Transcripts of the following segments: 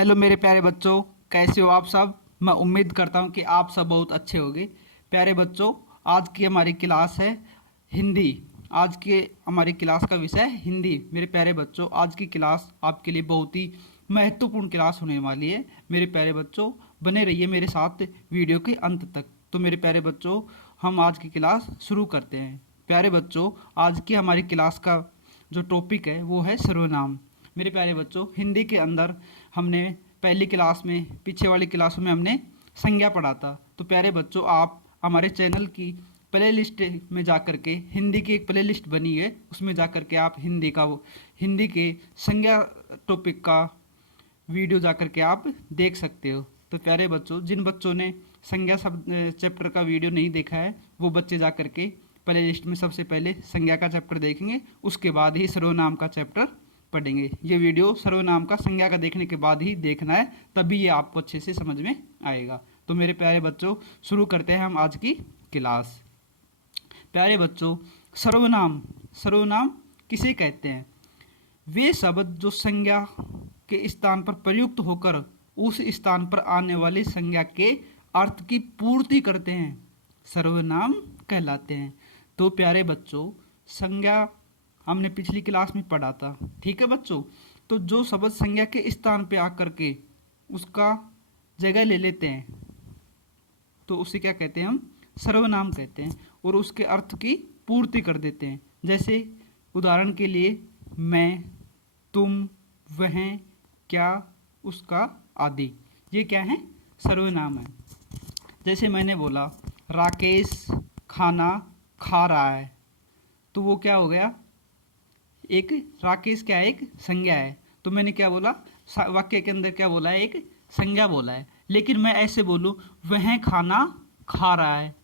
Hello मेरे प्यारे बच्चों, कैसे हो आप सब। मैं उम्मीद करता हूँ कि आप सब बहुत अच्छे होंगे। प्यारे बच्चों, आज की हमारी क्लास है हिंदी। आज के हमारी क्लास का विषय है हिंदी। मेरे प्यारे बच्चों, आज की क्लास आपके लिए बहुत ही महत्वपूर्ण क्लास होने वाली है। मेरे प्यारे बच्चों, बने रहिए मेरे साथ वीडियो के अंत तक। तो मेरे प्यारे बच्चों, हम आज की क्लास शुरू करते हैं। प्यारे बच्चों, आज की हमारी क्लास का जो टॉपिक है वो है सर्वनाम। मेरे प्यारे बच्चों, हिंदी के अंदर हमने पहली क्लास में, पीछे वाली क्लासों में हमने संज्ञा पढ़ा था। तो प्यारे बच्चों, आप हमारे चैनल की प्ले लिस्ट में जा कर के, हिंदी की एक प्ले लिस्ट बनी है, उसमें जा कर के आप हिंदी के संज्ञा टॉपिक का वीडियो जा कर के आप देख सकते हो। तो प्यारे बच्चों, जिन बच्चों ने संज्ञा शब्द चैप्टर का वीडियो नहीं देखा है, वो बच्चे जा कर के प्ले लिस्ट में सबसे पहले संज्ञा का चैप्टर देखेंगे, उसके बाद ही सर्वनाम का चैप्टर पढ़ेंगे। ये वीडियो सर्वनाम का संज्ञा का देखने के बाद ही देखना है, तभी ये आपको अच्छे से समझ में आएगा। तो मेरे प्यारे बच्चों, शुरू करते हैं हम आज की क्लास। प्यारे बच्चों, सर्वनाम सर्वनाम किसे कहते हैं? वे शब्द जो संज्ञा के स्थान पर प्रयुक्त होकर उस स्थान पर आने वाली संज्ञा के अर्थ की पूर्ति करते हैं, सर्वनाम कहलाते हैं। तो प्यारे बच्चों, संज्ञा हमने पिछली क्लास में पढ़ा था, ठीक है बच्चों। तो जो शब्द संज्ञा के स्थान पे आकर के उसका जगह ले लेते हैं, तो उसे क्या कहते हैं? हम सर्वनाम कहते हैं। और उसके अर्थ की पूर्ति कर देते हैं। जैसे उदाहरण के लिए मैं, तुम, वह, क्या, उसका आदि, ये क्या है? सर्वनाम है। जैसे मैंने बोला राकेश खाना खा रहा है, तो वो क्या हो गया? एक राकेश क्या है? एक संज्ञा है। तो मैंने क्या बोला? वाक्य के अंदर क्या बोला है? एक संज्ञा बोला है। लेकिन मैं ऐसे बोलूं वह खाना खा रहा है,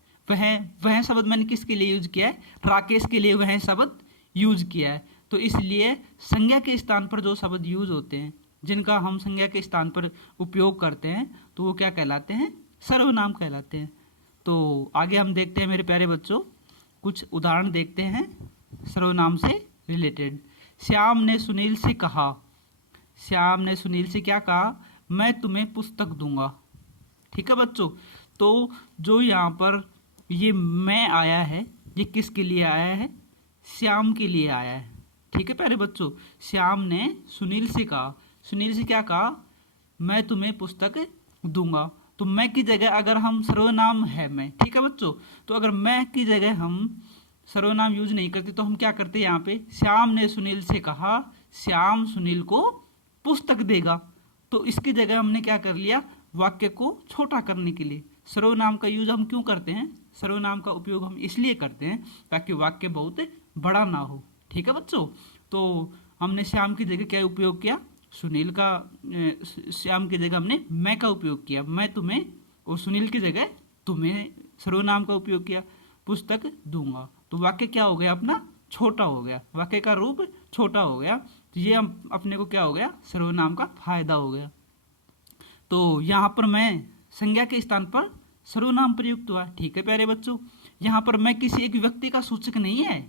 वह शब्द मैंने किसके लिए यूज किया है? राकेश के लिए वह शब्द यूज किया है। तो इसलिए संज्ञा के स्थान पर जो शब्द यूज होते हैं, जिनका हम संज्ञा के स्थान पर उपयोग करते हैं, तो वो क्या कहलाते हैं? सर्वनाम कहलाते हैं। तो आगे हम देखते हैं मेरे प्यारे बच्चों, कुछ उदाहरण देखते हैं सर्वनाम से रिलेटेड। श्याम ने सुनील से कहा, श्याम ने सुनील से क्या कहा? मैं तुम्हें पुस्तक दूंगा। ठीक है बच्चों। तो जो यहाँ पर ये मैं आया है, ये किसके लिए आया है? श्याम के लिए आया है। ठीक है प्यारे बच्चों, श्याम ने सुनील से कहा, सुनील से क्या कहा? मैं तुम्हें पुस्तक दूंगा। तो मैं की जगह अगर हम सर्वनाम है मैं, ठीक है बच्चों, तो अगर मैं की जगह हम सर्वनाम यूज नहीं करते तो हम क्या करते? यहाँ पे श्याम ने सुनील से कहा, श्याम सुनील को पुस्तक देगा। तो इसकी जगह हमने क्या कर लिया? वाक्य को छोटा करने के लिए सर्वनाम का यूज हम क्यों करते हैं? सर्वनाम का उपयोग हम इसलिए करते हैं ताकि वाक्य बहुत बड़ा ना हो। ठीक है बच्चों। तो हमने श्याम की जगह क्या उपयोग किया? सुनील का, श्याम की जगह हमने मैं का उपयोग किया, मैं तुम्हें, और सुनील की जगह तुम्हें सर्वनाम का उपयोग किया, पुस्तक दूंगा। तो वाक्य क्या हो गया? अपना छोटा हो गया, वाक्य का रूप छोटा हो गया। तो ये हम अपने को क्या हो गया? सर्वनाम का फायदा हो गया। तो यहाँ पर मैं संज्ञा के स्थान पर सर्वनाम प्रयुक्त हुआ। ठीक है प्यारे बच्चों, यहाँ पर मैं किसी एक व्यक्ति का सूचक नहीं है,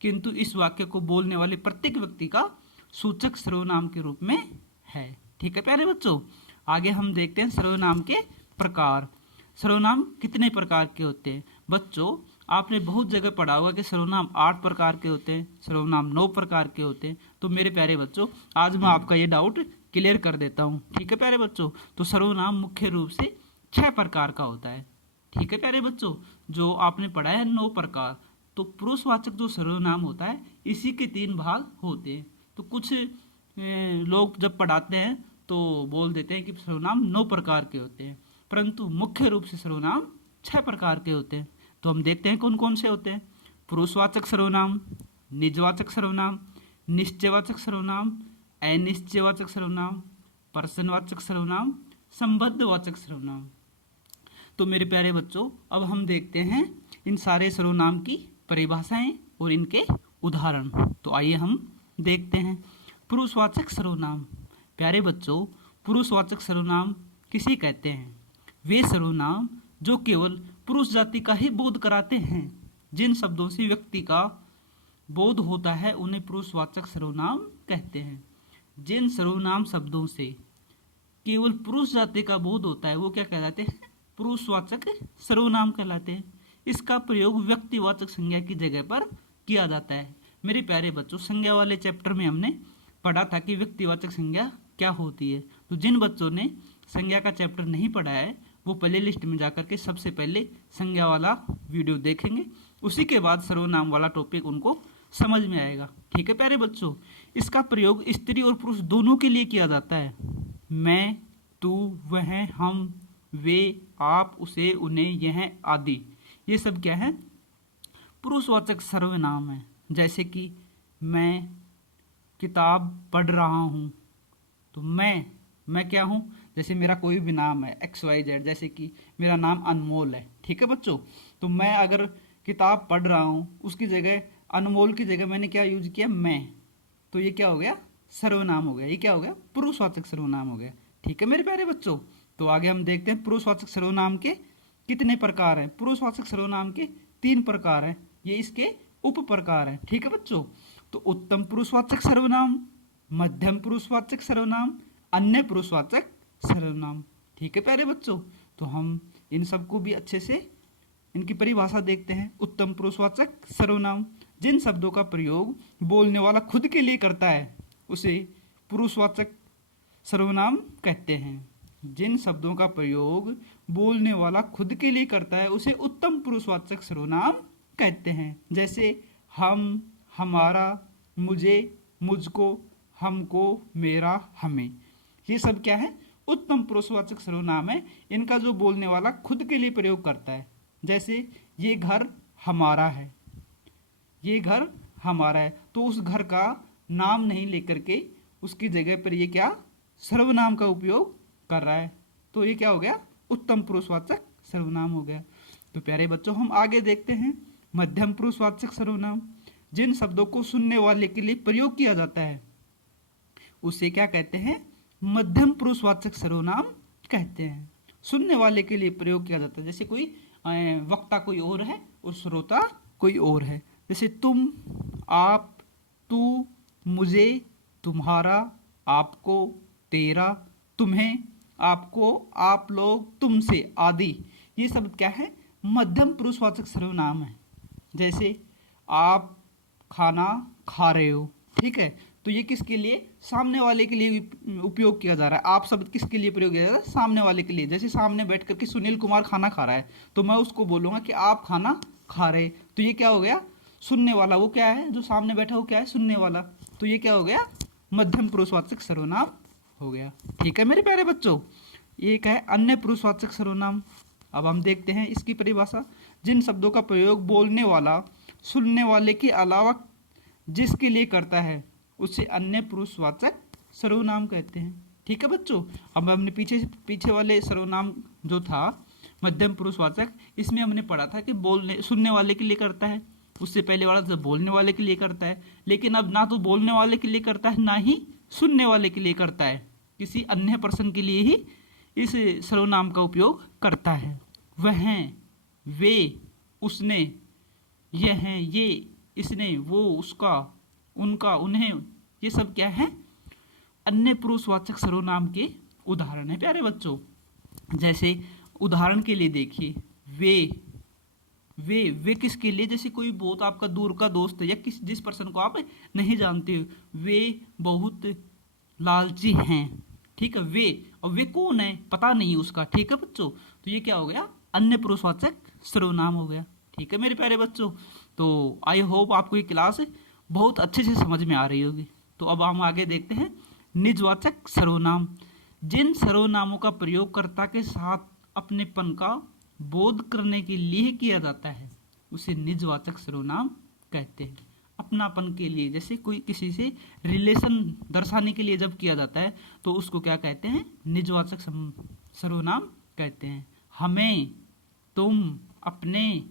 किंतु इस वाक्य को बोलने वाले प्रत्येक व्यक्ति का सूचक सर्वनाम के रूप में है। ठीक है प्यारे बच्चों, आगे हम देखते हैं सर्वनाम के प्रकार। सर्वनाम कितने प्रकार के होते हैं? बच्चों, आपने बहुत जगह पढ़ा होगा कि सर्वनाम 8 प्रकार के होते हैं, सर्वनाम 9 प्रकार के होते हैं। तो मेरे प्यारे बच्चों, आज मैं आपका ये डाउट क्लियर कर देता हूँ। ठीक है प्यारे बच्चों, तो सर्वनाम मुख्य रूप से 6 प्रकार का होता है। ठीक है प्यारे बच्चों, जो आपने पढ़ा है 9 प्रकार। तो पुरुषवाचक जो सर्वनाम होता है, इसी के 3 भाग होते हैं। तो कुछ लोग जब पढ़ाते हैं तो बोल देते हैं कि सर्वनाम 9 प्रकार के होते हैं, परंतु मुख्य रूप से सर्वनाम 6 प्रकार के होते हैं। तो हम देखते हैं कौन कौन से होते हैं। पुरुषवाचक सर्वनाम, निजवाचक सर्वनाम, निश्चयवाचक सर्वनाम, अनिश्चयवाचक सर्वनाम, प्रश्नवाचक सर्वनाम, संबंधवाचक सर्वनाम। तो मेरे प्यारे बच्चों, अब हम देखते हैं इन सारे सर्वनाम की परिभाषाएं और इनके उदाहरण। तो आइए हम देखते हैं। पुरुषवाचक सर्वनाम। प्यारे बच्चों, पुरुषवाचक सर्वनाम किसे कहते हैं? वे सर्वनाम जो केवल पुरुष जाति का ही बोध कराते हैं। जिन शब्दों से व्यक्ति का बोध होता है उन्हें पुरुषवाचक सर्वनाम कहते हैं। जिन सर्वनाम शब्दों से केवल पुरुष जाति का बोध होता है वो क्या कहलाते हैं? पुरुषवाचक सर्वनाम कहलाते हैं। इसका प्रयोग व्यक्तिवाचक संज्ञा की जगह पर किया जाता है। मेरे प्यारे बच्चों, संज्ञा वाले चैप्टर में हमने पढ़ा था कि व्यक्तिवाचक संज्ञा क्या होती है। तो जिन बच्चों ने संज्ञा का चैप्टर नहीं पढ़ा है वो प्ले लिस्ट में जाकर के सबसे पहले संज्ञा वाला वीडियो देखेंगे, उसी के बाद सर्वनाम वाला टॉपिक उनको समझ में आएगा। ठीक है प्यारे बच्चों, इसका प्रयोग स्त्री और पुरुष दोनों के लिए किया जाता है। मैं, तू, वह, हम, वे, आप, उसे, उन्हें, यह आदि, ये सब क्या है? पुरुषवाचक सर्वनाम है। जैसे कि मैं किताब पढ़ रहा हूँ, तो मैं क्या हूँ? जैसे मेरा कोई भी नाम है XYZ, जैसे कि मेरा नाम अनमोल है। ठीक है बच्चों, तो मैं अगर किताब पढ़ रहा हूँ उसकी जगह अनमोल की जगह मैंने क्या यूज किया? मैं, तो ये क्या हो गया? सर्वनाम हो गया। ये क्या हो गया? पुरुषवाचक सर्वनाम हो गया। ठीक है मेरे प्यारे बच्चों, तो आगे हम देखते हैं पुरुषवाचक सर्वनाम के कितने प्रकार हैं। पुरुषवाचक सर्वनाम के 3 प्रकार हैं, ये इसके उप प्रकार हैं। ठीक है बच्चों, तो उत्तम पुरुषवाचक सर्वनाम, मध्यम पुरुषवाचक सर्वनाम, अन्य पुरुषवाचक सर्वनाम। ठीक है प्यारे बच्चों, तो हम इन सबको भी अच्छे से इनकी परिभाषा देखते हैं। उत्तम पुरुषवाचक सर्वनाम, जिन शब्दों का प्रयोग बोलने वाला खुद के लिए करता है उसे पुरुषवाचक सर्वनाम कहते हैं। जिन शब्दों का प्रयोग बोलने वाला खुद के लिए करता है उसे उत्तम पुरुषवाचक सर्वनाम कहते हैं। जैसे हम, हमारा, मुझे, मुझको, हमको, मेरा, हमें, ये सब क्या है? उत्तम पुरुषवाचक सर्वनाम है। इनका जो बोलने वाला खुद के लिए प्रयोग करता है। जैसे ये घर हमारा है, ये घर हमारा है, तो उस घर का नाम नहीं लेकर के उसकी जगह पर ये क्या? सर्वनाम का उपयोग कर रहा है, तो ये क्या हो गया? उत्तम पुरुषवाचक सर्वनाम हो गया। तो प्यारे बच्चों, हम आगे देखते हैं मध्यम पुरुषवाचक सर्वनाम, जिन शब्दों को सुनने वाले के लिए प्रयोग किया जाता है उसे क्या कहते हैं? मध्यम पुरुषवाचक सर्वनाम कहते हैं। सुनने वाले के लिए प्रयोग किया जाता है, जैसे कोई वक्ता कोई और है और श्रोता कोई और है। जैसे तुम, आप, तू, मुझे, तुम्हारा, आपको, तेरा, तुम्हें, आपको, आप लोग, तुमसे आदि, ये सब क्या है? मध्यम पुरुषवाचक सर्वनाम है। जैसे आप खाना खा रहे हो, ठीक है, तो ये किसके लिए? सामने वाले के लिए उपयोग किया जा रहा है। आप शब्द किसके लिए प्रयोग किया जा रहा है? सामने वाले के लिए। जैसे सामने बैठ करके सुनील कुमार खाना खा रहा है, तो मैं उसको बोलूंगा कि आप खाना खा रहे, तो ये क्या हो गया? सुनने वाला। वो क्या है? जो सामने बैठा वो क्या है? सुनने वाला। तो ये क्या हो गया? मध्यम पुरुषवाचक सर्वनाम हो गया। ठीक है मेरे प्यारे बच्चों, एक है अन्य पुरुषवाचक सर्वनाम। अब हम देखते हैं इसकी परिभाषा। जिन शब्दों का प्रयोग बोलने वाला सुनने वाले के अलावा जिसके लिए करता है उसे अन्य पुरुषवाचक सर्वनाम कहते हैं। ठीक है बच्चों, अब हमने पीछे वाले सर्वनाम जो था मध्यम पुरुषवाचक, इसमें हमने पढ़ा था कि बोलने सुनने वाले के लिए करता है, उससे पहले वाला तो बोलने वाले के लिए करता है। लेकिन अब ना तो बोलने वाले के लिए करता है ना ही सुनने वाले के लिए करता है, किसी अन्य पर्सन के लिए ही इस सर्वनाम का उपयोग करता है। वह, वे, उसने, यह है, ये, इसने, वो, उसका, उनका, उन्हें, ये सब क्या है? अन्य पुरुषवाचक सर्वनाम के उदाहरण है प्यारे बच्चों। जैसे उदाहरण के लिए देखिए, वे किसके लिए? जैसे कोई बहुत आपका दूर का दोस्त है या जिस पर्सन को आप नहीं जानते हो, वे बहुत लालची हैं। ठीक है, वे, और वे कौन है? पता नहीं उसका। ठीक है बच्चों, तो ये क्या हो गया? अन्य पुरुषवाचक सर्वनाम हो गया। ठीक है मेरे प्यारे बच्चों, तो आई होप आपको ये क्लास बहुत अच्छे से समझ में आ रही होगी। तो अब हम आगे देखते हैं निजवाचक सर्वनाम। जिन सर्वनामों का प्रयोगकर्ता के साथ अपनेपन का बोध करने के लिए किया जाता है उसे निजवाचक सर्वनाम कहते हैं। अपनापन के लिए, जैसे कोई किसी से रिलेशन दर्शाने के लिए जब किया जाता है तो उसको क्या कहते हैं? निजवाचक सर्वनाम कहते हैं। हमें, तुम, अपने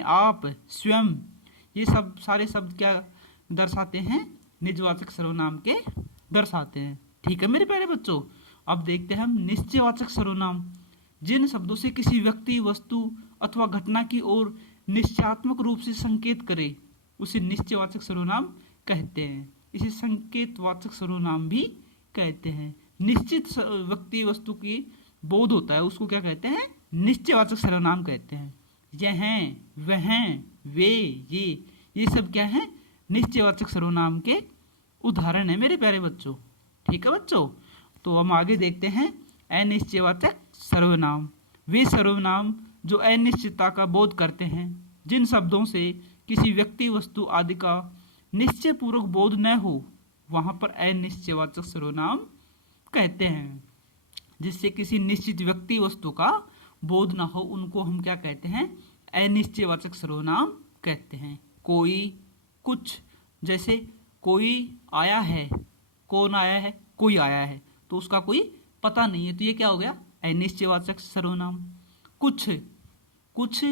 आप, स्वयं, ये सब सारे शब्द क्या दर्शाते हैं? निजवाचक सर्वनाम के दर्शाते हैं। ठीक है मेरे प्यारे बच्चों, अब देखते हैं हम निश्चयवाचक सर्वनाम। जिन शब्दों से किसी व्यक्ति, वस्तु अथवा घटना की ओर निश्चयात्मक रूप से संकेत करे उसे निश्चयवाचक सर्वनाम कहते हैं। इसे संकेतवाचक सर्वनाम भी कहते हैं। निश्चित व्यक्ति वस्तु की बोध होता है उसको क्या कहते हैं, निश्चयवाचक सर्वनाम कहते हैं। यह, वह, वे, ये सब क्या है, निश्चयवाचक सर्वनाम के उदाहरण है मेरे प्यारे बच्चों। ठीक है बच्चों, तो हम आगे देखते हैं अनिश्चयवाचक सर्वनाम। वे सर्वनाम जो अनिश्चितता का बोध करते हैं, जिन शब्दों से किसी व्यक्ति वस्तु आदि का निश्चय पूर्वक बोध न हो वहां पर अनिश्चयवाचक सर्वनाम कहते हैं। जिससे किसी निश्चित व्यक्ति वस्तु का बोध ना हो उनको हम क्या कहते हैं, अनिश्चयवाचक सर्वनाम कहते हैं। कोई, कुछ, जैसे कोई आया है, कौन आया है, कोई आया है, तो उसका कोई पता नहीं है, तो ये क्या हो गया, अनिश्चयवाचक सर्वनाम। कुछ, कुछ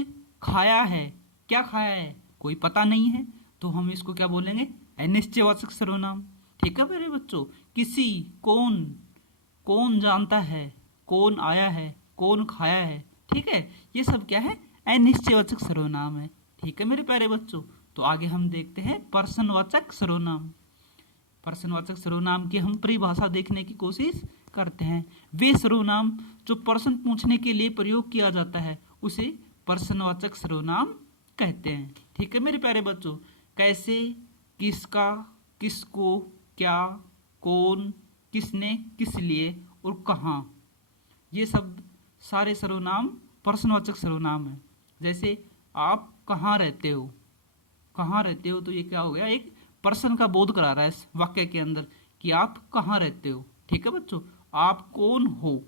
खाया है, क्या खाया है, कोई पता नहीं है, तो हम इसको क्या बोलेंगे, अनिश्चयवाचक सर्वनाम। ठीक है मेरे बच्चों। किसी, कौन, कौन जानता है, कौन आया है, कौन खाया है, ठीक है, ये सब क्या है, अनिश्चयवाचक सर्वनाम है। ठीक है मेरे प्यारे बच्चों। तो आगे हम देखते हैं प्रश्नवाचक सर्वनाम। प्रश्नवाचक सर्वनाम की हम परिभाषा देखने की कोशिश करते हैं। वे सर्वनाम जो प्रश्न पूछने के लिए प्रयोग किया जाता है उसे प्रश्नवाचक सर्वनाम कहते हैं। ठीक है मेरे प्यारे बच्चों। कैसे, किसका, किसको, क्या, कौन, किसने, किस लिए और कहाँ, ये सब सारे सर्वनाम प्रश्नवाचक सर्वनाम है। जैसे आप कहाँ रहते हो, कहाँ रहते हो, तो ये क्या हो गया, एक प्रश्न का बोध करा रहा है इस वाक्य के अंदर कि आप कहाँ रहते हो। ठीक है बच्चों। आप कौन हो,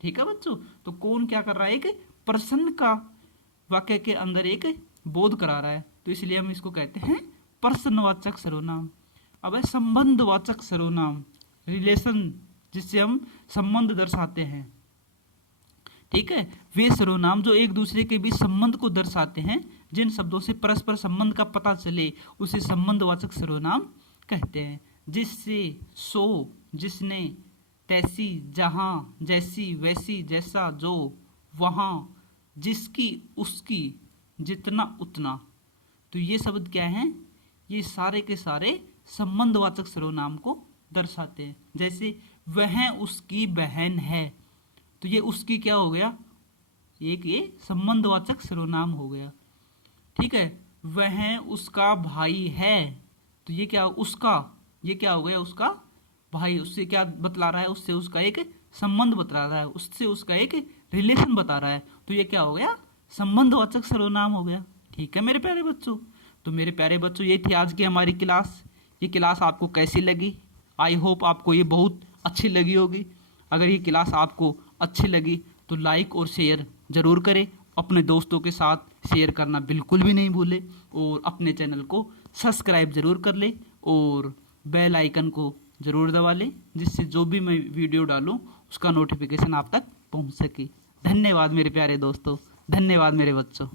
ठीक है बच्चों, तो कौन क्या कर रहा है, एक प्रश्न का वाक्य के अंदर एक बोध करा रहा है, तो इसलिए हम इसको कहते हैं प्रश्नवाचक सर्वनाम। अब है संबंधवाचक सर्वनाम, रिलेशन, जिससे हम संबंध दर्शाते हैं। ठीक है, वे सर्वनाम जो एक दूसरे के बीच संबंध को दर्शाते हैं, जिन शब्दों से परस्पर संबंध का पता चले उसे संबंधवाचक सर्वनाम कहते हैं। जिससे, सो, जिसने, तैसी, जहाँ, जैसी, वैसी, जैसा, जो, वहाँ, जिसकी, उसकी, जितना, उतना, तो ये शब्द क्या हैं, ये सारे के सारे संबंधवाचक सर्वनाम को दर्शाते हैं। जैसे वह उसकी बहन है, तो ये उसकी क्या हो गया, एक ये संबंधवाचक सर्वनाम हो गया। ठीक है, वह उसका भाई है, तो ये क्या, उसका, ये क्या हो गया, उसका भाई, उससे क्या बतला रहा है, उससे उसका एक संबंध बतला रहा है, उससे उसका एक रिलेशन बता रहा है, तो ये क्या हो गया, संबंधवाचक सर्वनाम हो गया। ठीक है मेरे प्यारे बच्चों। तो मेरे प्यारे बच्चों ये थी आज की हमारी क्लास। ये क्लास आपको कैसी लगी, आई होप आपको ये बहुत अच्छी लगी होगी। अगर ये क्लास आपको अच्छी लगी तो लाइक और शेयर ज़रूर करें, अपने दोस्तों के साथ शेयर करना बिल्कुल भी नहीं भूलें, और अपने चैनल को सब्सक्राइब ज़रूर कर लें और बेल आइकन को ज़रूर दबा लें, जिससे जो भी मैं वीडियो डालूं उसका नोटिफिकेशन आप तक पहुंच सके। धन्यवाद मेरे प्यारे दोस्तों, धन्यवाद मेरे बच्चों।